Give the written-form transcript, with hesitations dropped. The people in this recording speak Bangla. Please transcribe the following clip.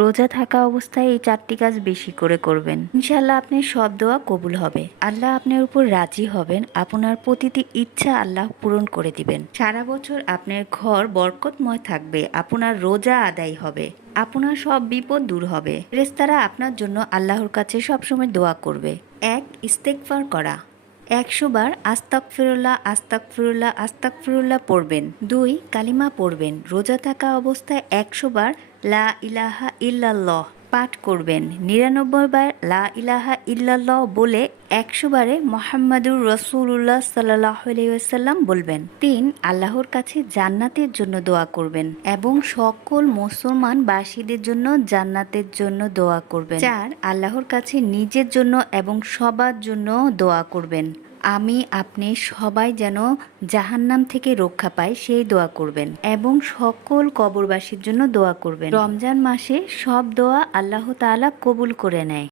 রোজা থাকা অবস্থায় এই 4টি কাজ বেশি করে করবেন। ইনশাআল্লাহ আপনার সব দোয়া কবুল হবে। আল্লাহ আপনার উপর রাজি হবেন। আপনার প্রতিটি ইচ্ছা আল্লাহ পূরণ করে দিবেন। সারা বছর আপনার ঘর বরকতময় থাকবে। আপনার রোজা আদায় হবে। আপনার সব বিপদ দূর হবে। ফেরেশতারা আপনার জন্য আল্লাহর কাছে সবসময় দোয়া করবে। 1. ইস্তেগফার করা। 100 বার আস্তাগফিরুল্লাহ আস্তাগফিরুল্লাহ আস্তাগফিরুল্লাহ পড়বেন। 2. কালিমা পড়বেন। রোজা থাকা অবস্থায় 100 বার লা ইলাহা ইল্লাল্লাহ পাঠ করবেন। 99 বার লা ইলাহা ইল্লাল্লাহ বলে 100 বারে মোহাম্মদুর রাসূলুল্লাহ সাল্লাল্লাহু আলাইহি ওয়াসাল্লাম বলবেন। 3. আল্লাহর কাছে জান্নাতের জন্য দোয়া করবেন এবং সকল মুসলমানবাসীদের জন্য জান্নাতের জন্য দোয়া করবেন। 4. আল্লাহর কাছে নিজের জন্য এবং সবার জন্য দোয়া করবেন। আমি আপনি সবাই যেন জাহান্নাম থেকে রক্ষা পাই সেই দোয়া করবেন এবং সকল কবরবাসীর জন্য দোয়া করবেন। রমজান মাসে সব দোয়া আল্লাহ তাআলা কবুল করে নেয়।